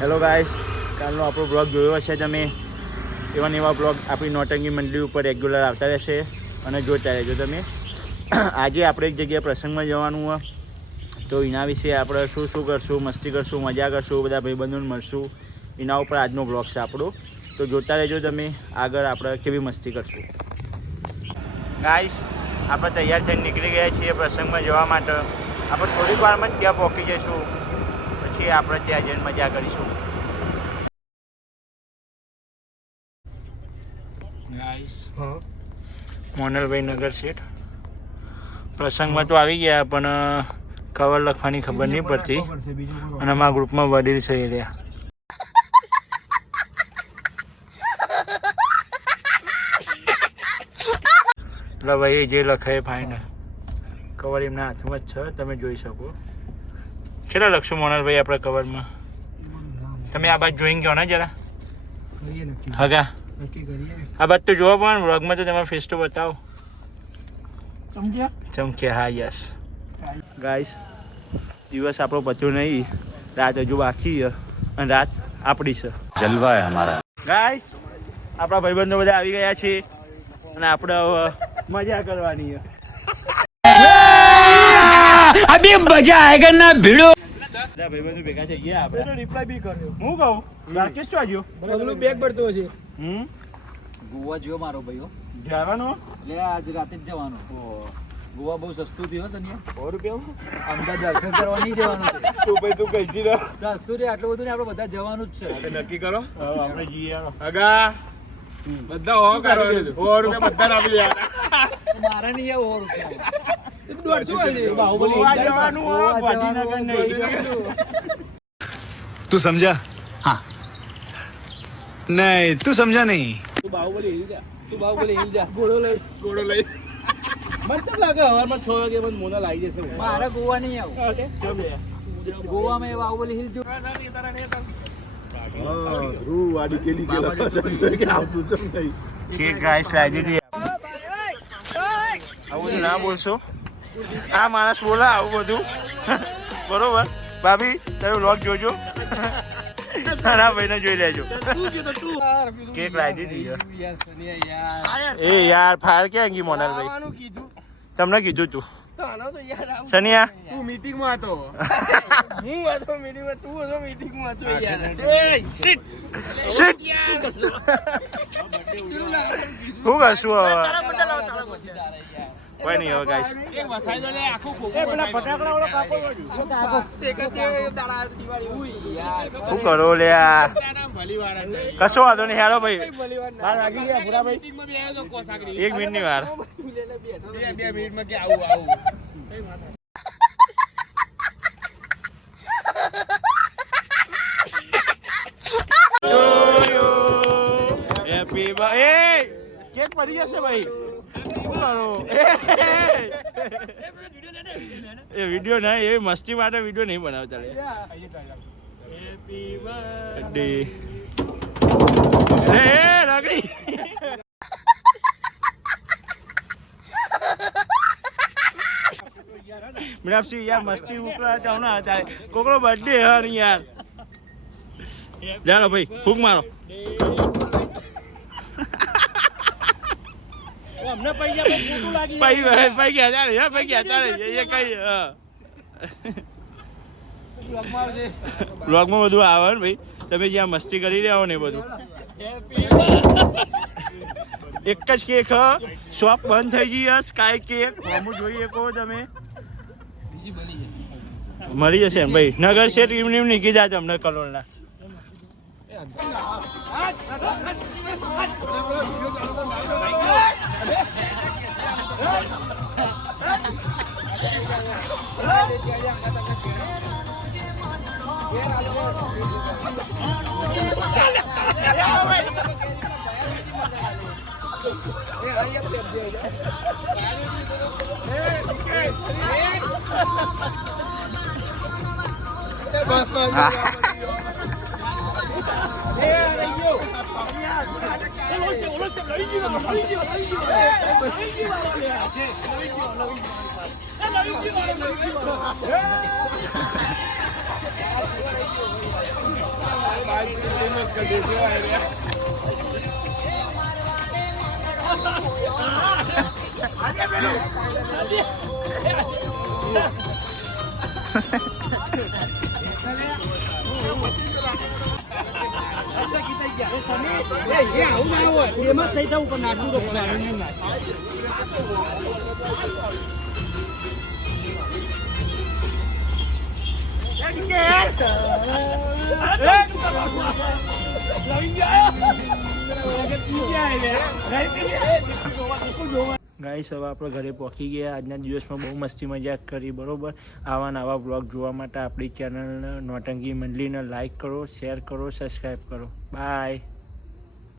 Hello guys, કાલનો આપણો blog જોયો હશે તમે. એવા બ્લોગ આપણી નોટંકી મંડળી ઉપર રેગ્યુલર આવતા રહેશે અને જોતા રહેજો તમે. આજે આપણે એક જગ્યાએ પ્રસંગમાં જવાનું હોય તો એના વિશે આપણે શું શું કરશું, મસ્તી કરશું, મજા કરશું, બધા ભાઈબંધોને મળશું, એના ઉપર આજનો બ્લોગ છે આપણો. તો જોતા રહેજો તમે, આગળ આપણે કેવી મસ્તી કરશું. ગાઈસ, આપણે તૈયાર થઈને નીકળી ગયા છીએ પ્રસંગમાં જવા માટે. આપણે થોડીક વારમાં જ ત્યાં પહોંચી જઈશું, પછી આપણે ત્યાં જઈને મજા કરીશું. ગાઈસ, મોનલભાઈ નગર શેઠ પ્રસંગમાં તો આવી ગયા, પણ કવર લખવાની ખબર નહીં પડતી. અને અમારા ગ્રુપમાં વડીલ છે એ રહ્યા. એટલે ભાઈ જે લખે ફાઇનલ કવર એમના હાથમાં જ છે, તમે જોઈ શકો. કેટલા લખશું મોનલભાઈ આપણે કવરમાં? તમે આ બાજુ જોઈને ગયો ને જરા હગા, આ બાદ તો જોવા પણ વ્લોગમાં તો તમારા ફેસ તો બતાવો. ચમક્યા, હા યસ. ગાઈસ, દિવસ આપણો પત્યો નહીં, રાત હજુ બાકી છે અને રાત આપણી છે. જલવા હે અમારા. ગાઈસ, આપણા ભાઈબંધો બધા આવી ગયા છે અને આપણે હવે મજા કરવાની છે. અભી મજા આયેગા ના ભીડો. બધા ભાઈબંધો ભેગા થઈ ગયા. આપણે રિપ્લાય બી કર્યો. હું કહું રાકેશ તો આજો બગલું બેગ ભરતો છે. ગોવા જોયો મારો ભાઈઓ જવાનો લે, આજ રાતે જ જવાનો. ગોવા બહુ સસ્તું થયું સનિયા. 100 રૂપિયા અમદાવાદ દર્શન કરવા નહીં જવાનું છે. તું ભાઈ તું કઈ છી સસ્તું રે આટલું બધું ને આપણે બધા જવાનું જ છે. નક્કી કરો આપણે જઈએ. આગા બધા હો કરો 100 રૂપિયા બધા આપી લે. મારા નહીં આવો 100 રૂપિયા. तू समझा? हाँ. नहीं, तू समझा नहीं. તું બાહુબલી હિલ જા ઘોડો લઈ મને તો લાગે હવારમાં 6 વાગે મને મોના લાવી જશે. મારે ગોવા નહીં આવું. ગોવામાં એ બાહુબલી હિલ જો રૂ વાડી કેલી કેલા કે આવતું જ નહીં. કે ગાઈસ લાગી હતી. આવું બધું ના બોલશો. આ માણસ બોલા આવું બધું બરોબર. ભાભી તમે વ્લોગ જોજો. ના ભાઈને જોઈ લેજો. કેક લાગી હતી એ યાર. ફાયર ક્યાં ગઈ મોનલભાઈ? તમને કીધું તું સનિયા. તું મીટિંગમાં હતો. હું હતો મીટિંગમાં, તું હતો મીટિંગમાં હતો યાર. શિટ શું કરશું હવે? કોઈ નહીં હવે ગાઈસ. શું કરો લે? કશો વાંધો નહીં. હેલો ભાઈ, 1 મિનિટની વાર. Happy birthday. કેક પડી જશે ભાઈ. એ વિડિયો નહીં, એ મસ્તી માટે વિડિયો નહીં બનાવતા. Happy birthday રગડી. મીનાક્ષી યાર મસ્તી ઉપરા ચાવના હતા. કોકરો બર્થડે હે નહીં યાર. ચાલો ભાઈ ફૂંક મારો. અમને પૈસા ખોટું લાગી. પૈસા ચાલે હે, પૈસા ચાલે એ કઈ બ્લોગમાં બધું આવે ને ભાઈ. તમે જ્યાં મસ્તી કરી રહ્યા હો ને એ બધું. એક જ કેક શોપ બંધ થઈ ગઈ. સ્કાય કેક હું જોઈએ કહો તમે મળી જશે એમ ભાઈ. નગર શેઠ એમને એમ નીકળી જાય તમને કલોલના. આવું ના હોય એમાં થઈ જવું પણ નાખવું તો ગાઈસ હવે આપણે ઘરે પહોંચી ગયા. આજના દિવસમાં બહુ મસ્તી મજાક કરી. બરોબર, આવા નવા બ્લોગ જોવા માટે આપણી ચેનલ નોટંકી મંડળીને લાઈક કરો, શેર કરો, સબસ્ક્રાઈબ કરો. બાય.